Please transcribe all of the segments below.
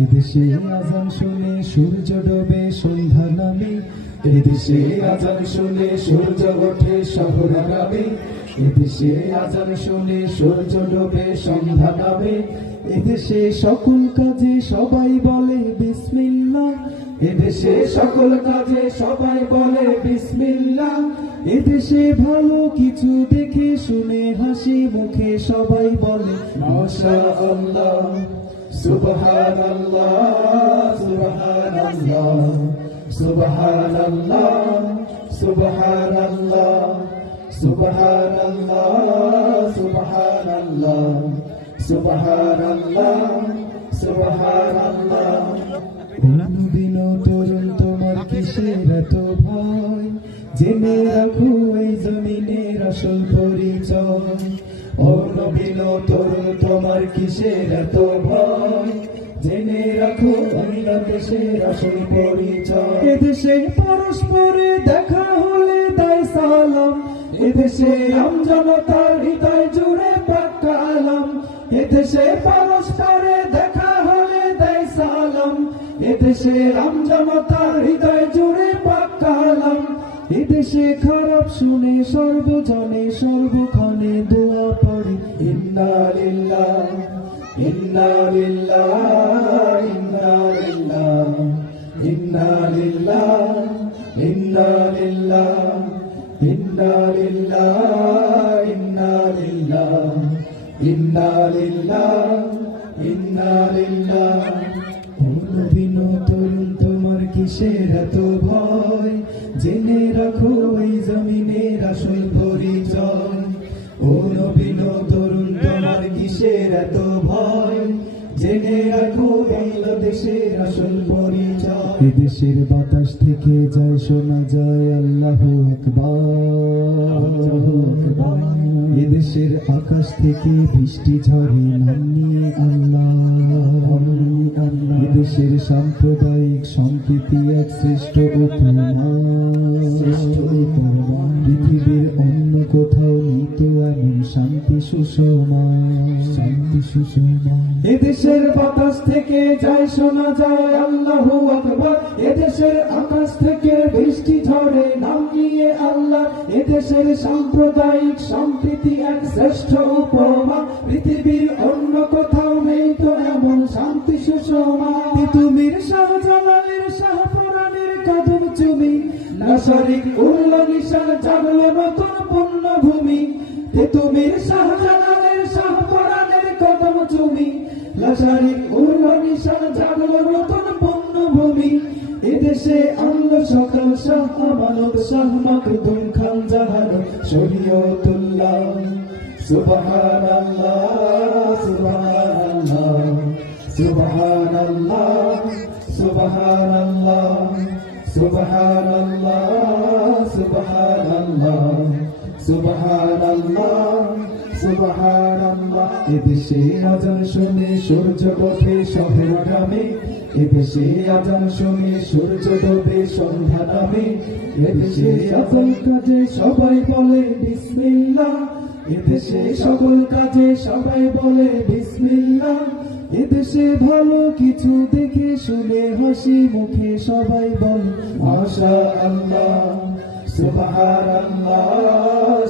এদেশে আজান শুনে সূর্য ডোবে সন্ধ্যা নামে, এদেশে আজান শুনে সূর্য ওঠে শহর গ্রামে, এদেশে আজান শুনে সূর্য ডোবে সন্ধ্যা নামে, এদেশে সকল কাজে সবাই বলে বিসমিল্লাহ, এদেশে সকল কাজে সবাই বলে বিসমিল্লাহ, এদেশে ভালো কিছু দেখে শুনে হাসি মুখে সবাই বলে মাশাআল্লাহ, সুবহানাল্লাহ, সুবহানাল্লাহ, সুবহানাল্লাহ, সুবহানাল্লাহ, সুবহানাল্লাহ, সুবহানাল্লাহ, সুবহানাল্লাহ, সুবহানাল্লাহ। অনুদিন তরুণ তোমার কিসের এত ভয়, জেনে রাখো এই জমিনের আসল পরিচয়। অনুদিন তরুণ তোমার কিসের এত ভয়, জেনে রাখো বাংলাদেশের আসল পরিচয়। এদেশে পরস্পরে দেখা হলে দেয় সালাম, এদেশে আমজনতার হৃদয় জুড়ে পাক্কা আলাম, এদেশে পরস্পরে দেখা হলে দেয় সালাম, এদেশে আমজনতার হৃদয় জুড়ে পাক্কা আলাম, এদেশে খারাপ শুনে সর্বজনে সর্বক্ষণে দোয়া পড়ে ইন্না লিল্লাহ, ইন্না লিল্লাহ, ইন্না লিল্লাহ, ইন্না লিল্লাহ, ইন্না লিল্লাহ, ইন্না লিল্লাহ, ইন্না লিল্লাহ, ইন্না লিল্লাহ, ইন্না লিল্লাহ। অনুদিন তরুণ তোমার কিসের এত ভয়, জেনে রাখো এই জমিনের আসল পরিচয়। অনুদিন তরুণ তোমার কিসের এত ভয়, জেনে রাখো বাংলাদেশের আসল পরিচয়। এদেশের বাতাস থেকে যায় শোনা যায় আল্লাহু আকবার, এদেশের আকাশ থেকে বৃষ্টি ঝরে নাম নিয়ে আল্লাহ, এদেশের সাম্প্রদায়িক সম্প্রীতি এক শ্রেষ্ঠ উপমা, পৃথিবীর অন্য কোথাও নেই তো এমন শান্তি সুষমা, শান্তি সুষমা। এদেশের বাতাস থেকে যায় শোনা যায় আল্লাহু আকবার, এদেশের আকাশ থেকে বৃষ্টি ঝরে নাম নিয়ে আল্লাহ, এদেশের সাম্প্রদায়িক সম্প্রীতি এক শ্রেষ্ঠ উপমা, পৃথিবীর অন্য কোথাও নেই তো এমন শান্তি সুষমা। তিতুমির শাহজালালের শাহপরানের কদম চুমি, নাসারিক উল্ল নিশা জাগলো নতুন পুণ্যভূমি, তিতুমির শাহজালালের শাহপরানের কদম চুমি, নাসারিক উল্ল নিশা জাগলো নতুন পুণ্যভূমি, এদেশে আনলো সকাল শাহ আমানত শাহ মাকদুম খান জাহান শরীয়তুল্লাহ। সুবহানাল্লাহ, সুবহানাল্লাহ, সুবহানাল্লাহ, সুবহানাল্লাহ, সুবহানাল্লাহ, সুবহানাল্লাহ, সুবহানাল্লাহ, সুবহানাল্লাহ। এদেশে আজান শুনে সূর্য ওঠে শহর গ্রামে, এদেশে আজান শুনে সূর্য ডোবে সন্ধ্যা নামে, এদেশে সকল কাজে সবাই বলে বিসমিল্লাহ, এদেশে সকল কাজে সবাই বলে বিসমিল্লাহ, এদেশে ভালো কিছু দেখে শুনে হাসি মুখে সবাই বলে মাশাআল্লাহ, সুবহানাল্লাহ,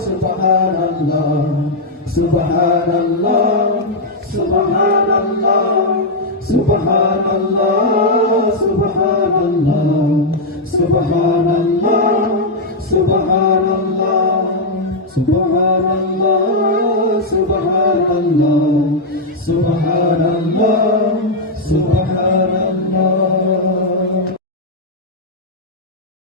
সুবহানাল্লাহ, সুবহানাল্লাহ, সুবহানাল্লাহ, সুবহানাল্লাহ, সুবহানাল্লাহ, সুবহানাল্লাহ, সুবহানাল্লাহ, সুবহানাল্লাহ, সুবহানাল্লাহ, সুবহানাল্লাহ, সুবহানাল্লাহ।